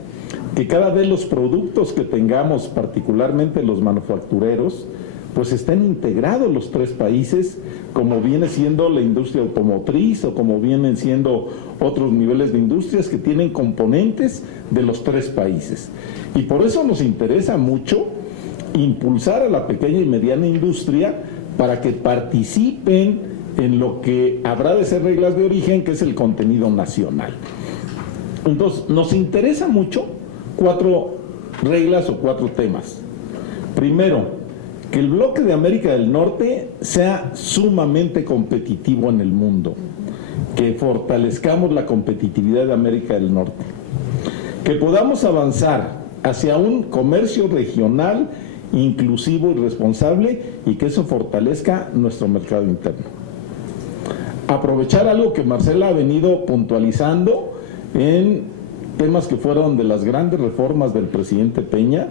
que cada vez los productos que tengamos, particularmente los manufactureros, pues estén integrados los tres países, como viene siendo la industria automotriz o como vienen siendo otros niveles de industrias que tienen componentes de los tres países. Y por eso nos interesa mucho impulsar a la pequeña y mediana industria para que participen en lo que habrá de ser reglas de origen, que es el contenido nacional. Entonces, nos interesa mucho 4 reglas o 4 temas. Primero, que el bloque de América del Norte sea sumamente competitivo en el mundo. que fortalezcamos la competitividad de América del Norte, que podamos avanzar hacia un comercio regional inclusivo y responsable y que eso fortalezca nuestro mercado interno. Aprovechar algo que Marcela ha venido puntualizando en temas que fueron de las grandes reformas del presidente Peña,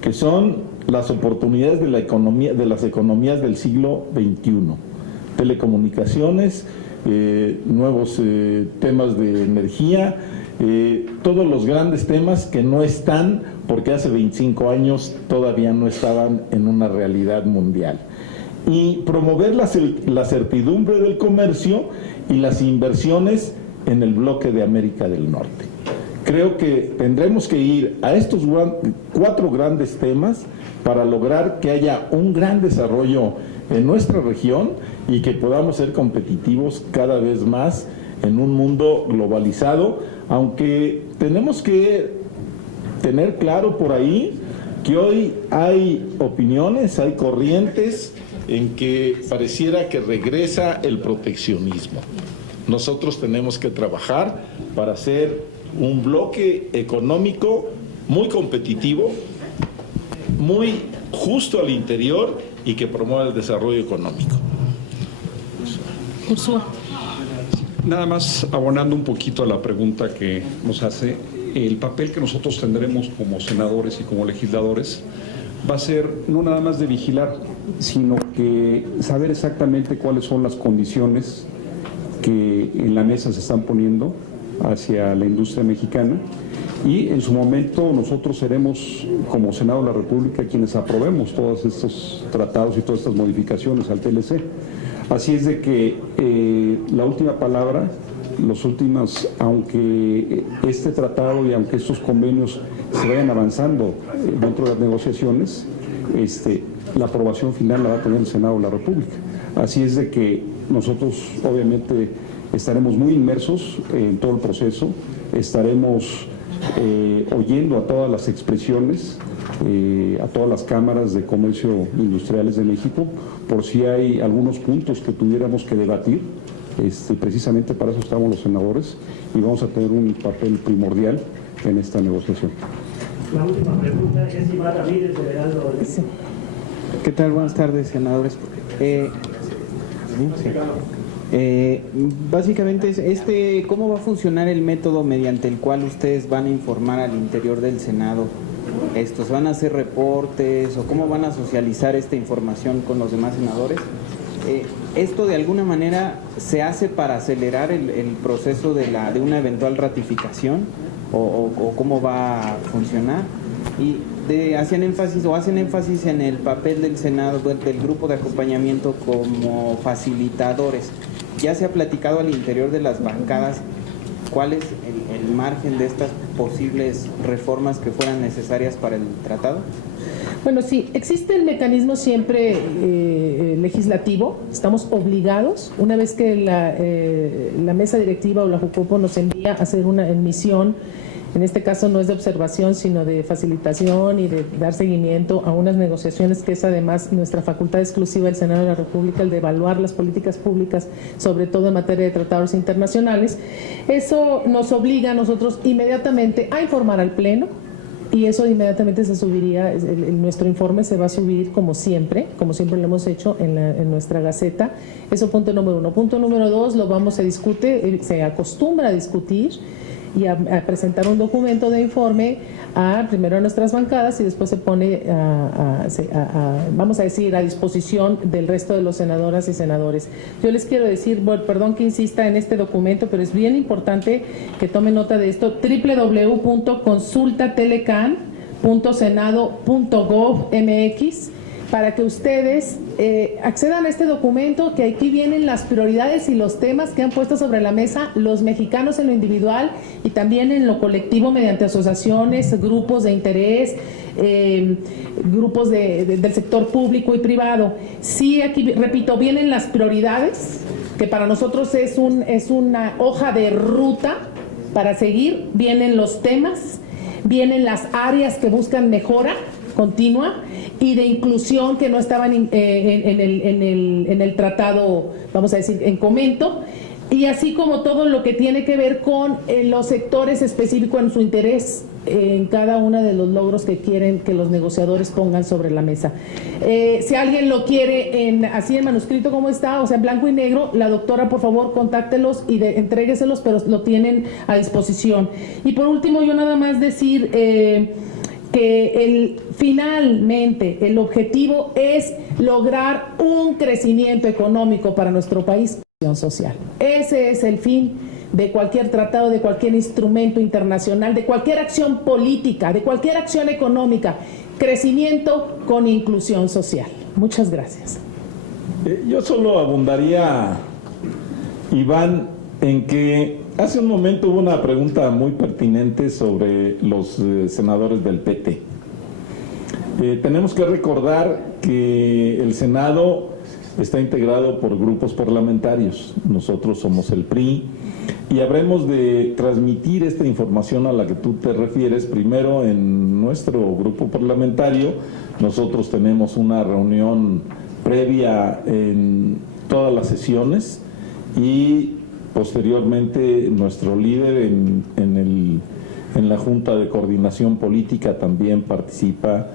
que son las oportunidades de la economía, de las economías del siglo XXI, telecomunicaciones, nuevos temas de energía, todos los grandes temas que no están, porque hace 25 años todavía no estaban en una realidad mundial. Y promover la certidumbre del comercio y las inversiones en el bloque de América del Norte. Creo que tendremos que ir a estos 4 grandes temas para lograr que haya un gran desarrollo en nuestra región y que podamos ser competitivos cada vez más en un mundo globalizado, aunque tenemos que tener claro por ahí que hoy hay opiniones, hay corrientes en que pareciera que regresa el proteccionismo. Nosotros tenemos que trabajar para ser un bloque económico muy competitivo, muy justo al interior y que promueva el desarrollo económico. Ursúa. Nada más abonando un poquito a la pregunta que nos hace, el papel que nosotros tendremos como senadores y como legisladores va a ser no nada más de vigilar, sino que saber exactamente cuáles son las condiciones que en la mesa se están poniendo hacia la industria mexicana, y en su momento nosotros seremos como Senado de la República quienes aprobemos todos estos tratados y todas estas modificaciones al TLC. Así es de que la última palabra, los últimos, aunque este tratado y aunque estos convenios se vayan avanzando dentro de las negociaciones, la aprobación final la va a tener el Senado de la República. Así es de que nosotros obviamente estaremos muy inmersos en todo el proceso, estaremos oyendo a todas las expresiones, a todas las cámaras de comercio industriales de México, por si hay algunos puntos que tuviéramos que debatir. Precisamente para eso estamos los senadores y vamos a tener un papel primordial en esta negociación. La última pregunta es Iván Ramírez, de Heraldo. ¿Qué tal? Buenas tardes, senadores. Básicamente, ¿cómo va a funcionar el método mediante el cual ustedes van a informar al interior del Senado? ¿Estos van a hacer reportes o cómo van a socializar esta información con los demás senadores? ¿Esto de alguna manera se hace para acelerar el proceso de una eventual ratificación o cómo va a funcionar? Y hacen énfasis en el papel del Senado, del grupo de acompañamiento como facilitadores. ¿Ya se ha platicado al interior de las bancadas cuál es el margen de estas posibles reformas que fueran necesarias para el tratado? Bueno, sí, existe el mecanismo siempre legislativo. Estamos obligados, una vez que la mesa directiva o la Jucopo nos envía a hacer una emisión, en este caso no es de observación, sino de facilitación y de dar seguimiento a unas negociaciones, que es además nuestra facultad exclusiva del Senado de la República, el de evaluar las políticas públicas, sobre todo en materia de tratados internacionales. Eso nos obliga a nosotros inmediatamente a informar al Pleno, y eso inmediatamente se subiría, nuestro informe se va a subir como siempre lo hemos hecho en nuestra Gaceta. Eso punto número 1. Punto número 2, lo vamos a discutir, se acostumbra a discutir y a presentar un documento de informe primero a nuestras bancadas y después se pone vamos a decir, a disposición del resto de los senadoras y senadores. Yo les quiero decir, bueno, perdón que insista en este documento, pero es bien importante que tomen nota de esto: www.consultatelecan.senado.gov.mx, para que ustedes accedan a este documento, que aquí vienen las prioridades y los temas que han puesto sobre la mesa los mexicanos en lo individual y también en lo colectivo mediante asociaciones, grupos de interés, grupos del sector público y privado. Sí, aquí, repito, vienen las prioridades, que para nosotros es una hoja de ruta para seguir, vienen los temas, vienen las áreas que buscan mejora continua y de inclusión que no estaban en el tratado, vamos a decir, en comento. y así como todo lo que tiene que ver con los sectores específicos en su interés en cada uno de los logros que quieren que los negociadores pongan sobre la mesa. Si alguien lo quiere así en manuscrito como está, o sea, en blanco y negro, la doctora, por favor, contáctelos y entrégueselos, pero lo tienen a disposición. Y por último, yo nada más decir que finalmente el objetivo es lograr un crecimiento económico para nuestro país, social. Ese es el fin de cualquier tratado, de cualquier instrumento internacional, de cualquier acción política, de cualquier acción económica, crecimiento con inclusión social. Muchas gracias. Yo solo abundaría, Iván, en que hace un momento hubo una pregunta muy pertinente sobre los senadores del PT. Tenemos que recordar que el Senado está integrado por grupos parlamentarios. Nosotros somos el PRI y habremos de transmitir esta información a la que tú te refieres primero en nuestro grupo parlamentario. Nosotros tenemos una reunión previa en todas las sesiones y posteriormente nuestro líder en la Junta de Coordinación Política también participa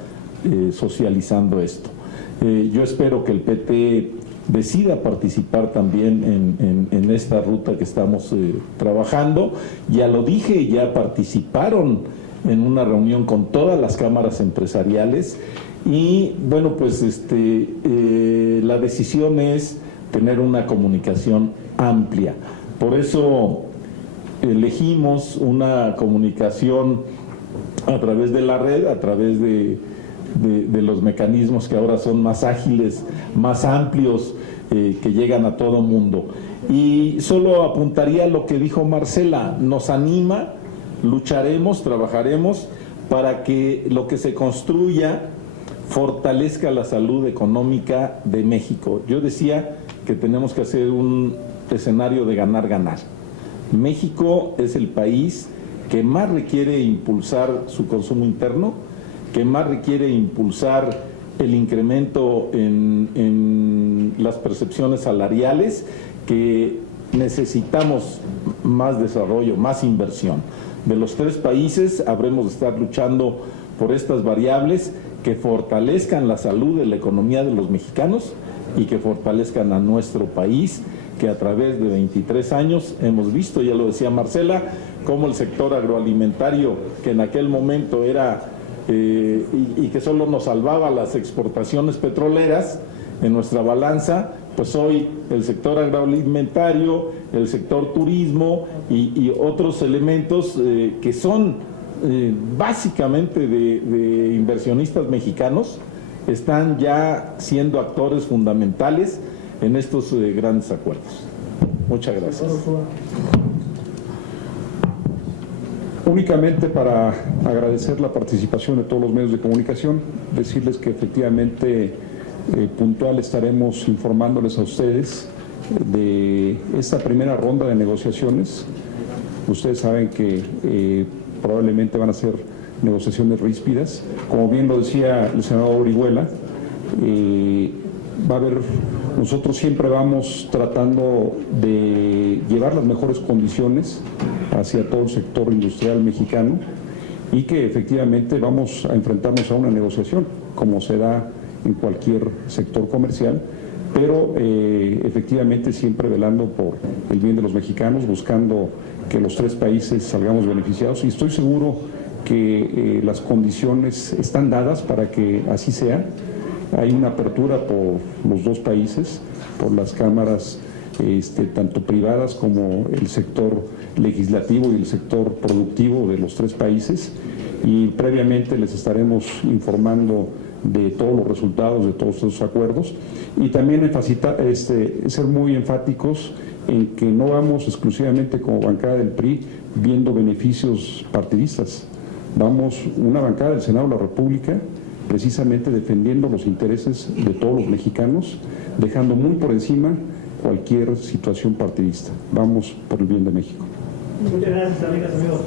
socializando esto. Yo espero que el PT decida participar también en esta ruta que estamos trabajando. Ya lo dije, ya participaron en una reunión con todas las cámaras empresariales y bueno, pues la decisión es tener una comunicación amplia. Por eso elegimos una comunicación a través de la red, a través de los mecanismos que ahora son más ágiles, más amplios, que llegan a todo mundo. Y solo apuntaría lo que dijo Marcela, nos anima, lucharemos, trabajaremos para que lo que se construya fortalezca la salud económica de México. Yo decía que tenemos que hacer un escenario de ganar-ganar. México es el país que más requiere impulsar su consumo interno, que más requiere impulsar el incremento en las percepciones salariales, que necesitamos más desarrollo, más inversión. De los tres países habremos de estar luchando por estas variables que fortalezcan la salud de la economía de los mexicanos y que fortalezcan a nuestro país, que a través de 23 años hemos visto, ya lo decía Marcela, cómo el sector agroalimentario, que en aquel momento era y que solo nos salvaba las exportaciones petroleras en nuestra balanza, pues hoy el sector agroalimentario, el sector turismo y otros elementos que son básicamente de inversionistas mexicanos, están ya siendo actores fundamentales en estos grandes acuerdos. Muchas gracias. Únicamente para agradecer la participación de todos los medios de comunicación, decirles que efectivamente puntual estaremos informándoles a ustedes de esta primera ronda de negociaciones. Ustedes saben que probablemente van a ser negociaciones ríspidas. Como bien lo decía el senador Orihuela, va a haber, nosotros siempre vamos tratando de llevar las mejores condiciones hacia todo el sector industrial mexicano y que efectivamente vamos a enfrentarnos a una negociación, como se da en cualquier sector comercial, pero efectivamente siempre velando por el bien de los mexicanos, buscando que los tres países salgamos beneficiados, y estoy seguro que las condiciones están dadas para que así sea. Hay una apertura por los dos países, por las cámaras tanto privadas como el sector legislativo y el sector productivo de los tres países, y previamente les estaremos informando de todos los resultados de todos estos acuerdos, y también ser muy enfáticos en que no vamos exclusivamente como bancada del PRI viendo beneficios partidistas. Vamos una bancada del Senado de la República precisamente defendiendo los intereses de todos los mexicanos, dejando muy por encima cualquier situación partidista. Vamos por el bien de México. Muchas gracias, amigas, amigos.